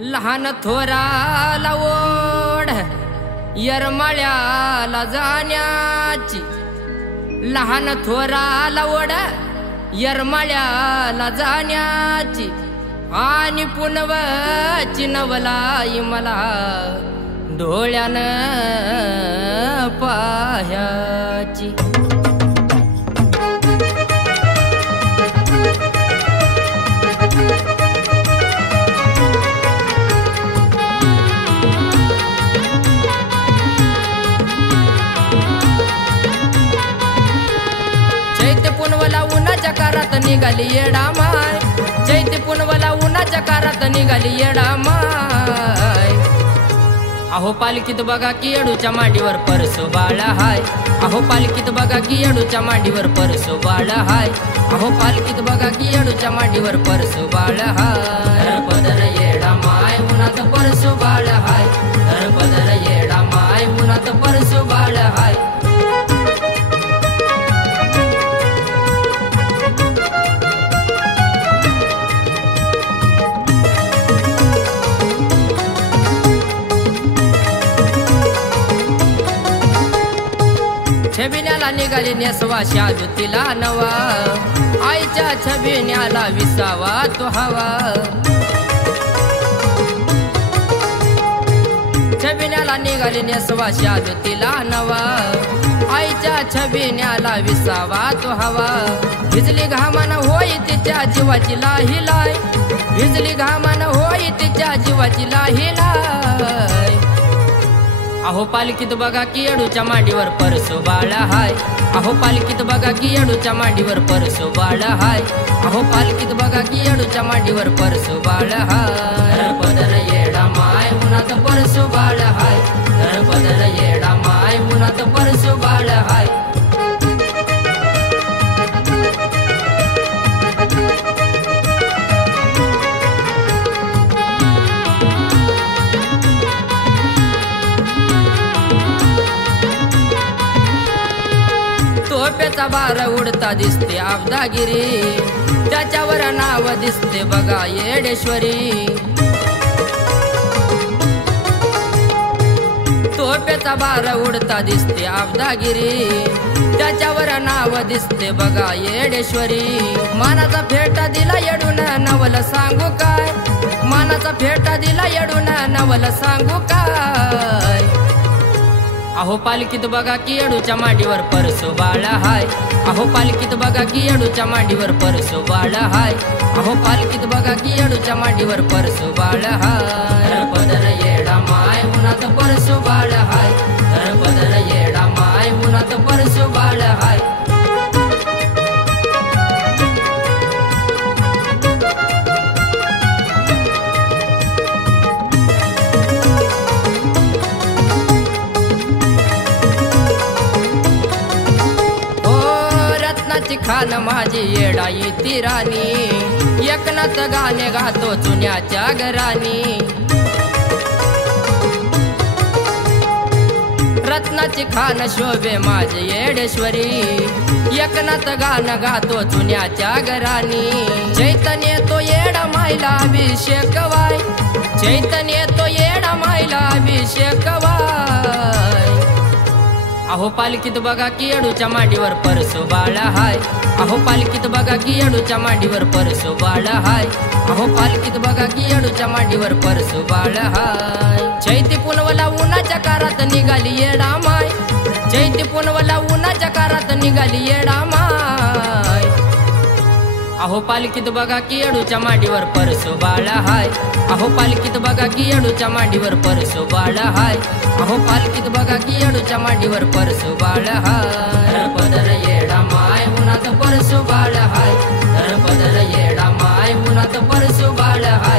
लहान थोराला ओढ येरमाळ्याला जाण्याची, लहान थोराला ओढ येरमाळ्याला जाण्याची, आणि पुनवची नवलाई मला डोळ्यानं पाह्याची। चैत्य पुनवला उन्हाच्या कारात निघाली येडा माय, चैत्य पुनवला उन्हाच्या कारात निघाली येडा माय। अहो पालखीत बघा की येडूच्या मांडीवर परसो बाळ हाय, अहो पालखीत बघा की येडूच्या मांडीवर परसो बाळ हाय, अहो पालखीत बघा की येडूच्या मांडीवर परसो बाळ हाय। पदर येडा माय उन्हात परसो बाळ हाय, पदर येडा माय उन्हात परसो बाळ हाय। छबिन्याला निघाली नेसवा शाजूतीला नवा, आईच्या छबिन्याला विसावा तो हवा। छबिन्याला निघाली नेसवा शाजूतीला नवा, आईच्या छबिन्याला विसावा तो हवा। भिजली घामान होई तिच्या जीवाची लाही लाय, भिजली घामान होई तिच्या जीवाची लाही लाय। अहो पालखीत बघा की येडूच्या मांडीवर परसो बाळ हाय, अहो पालखीत बघा की येडूच्या मांडीवर परसो बाळ हाय, अहो पालखीत बघा की येडूच्या मांडीवर परसो बाळ हाय। पदर येडा माय उन्हात परसो बाळ हाय, पदर येडा माय उन्हात परसो बाळ हाय। तोप्याचा बार उडता दिसते अब्दागिरी, त्याच्यावर नाव दिसते बघा येडेश्वरी। तोप्याचा बार उडता दिसते अब्दागिरी, त्याच्यावर नाव दिसते बघा येडेश्वरी। मानाचा फेटा दिला येडून नवल सांगू काय, मानाचा फेटा दिला येडून नवल सांगू काय। अहो पालखीत बघा की येडूच्या मांडीवर परसो बाळ हाय, अहो पालखीत बघा की येडूच्या मांडीवर परसो बाळ हाय, अहो पालखीत बघा की येडूच्या मांडीवर परसो बाळ हाय। पदर येडा माय उन्हात परसो बाळ हाय, पदर येडा माय उन्हात परसो बाळ हाय। खान माझी येडाई ती राणी, एकनाथ गाणे गातो चुन्याच्या घरानी। रत्नाची खान शोभे माझी येडेश्वरी, एकनाथ गाणं गातो चुन्याच्या घरानी। चैतन्य तो येडा मायला अभिषेक वाय, चैतन्य तो येडा मायला अभिषेक वाय। अहो पालखीत बघा की येडूच्या मांडीवर परसो बाळ हाय, अहो पालखीत बघा की येडूच्या मांडीवर परसो बाळ हाय, अहो पालखीत बघा की येडूच्या मांडीवर परसो बाळ हाय। चैत्य पुनवला उन्हाच्या कारात निघाली येडा माय, चैत्य पुनवला उन्हाच्या कारात निघाली येडा माय। अहो पालखीत बघा की येडूच्या मांडीवर परसो बाळ हाय, अहो पालखीत बघा की येडूच्या मांडीवर परसो बाळ हाय, अहो पालखीत बघा की येडूच्या मांडीवर परसो बाळ हाय। पदर येडा माय उन्हात परसो बाळ हाय, पदर येडा माय उन्हात परसो बाळ हाय।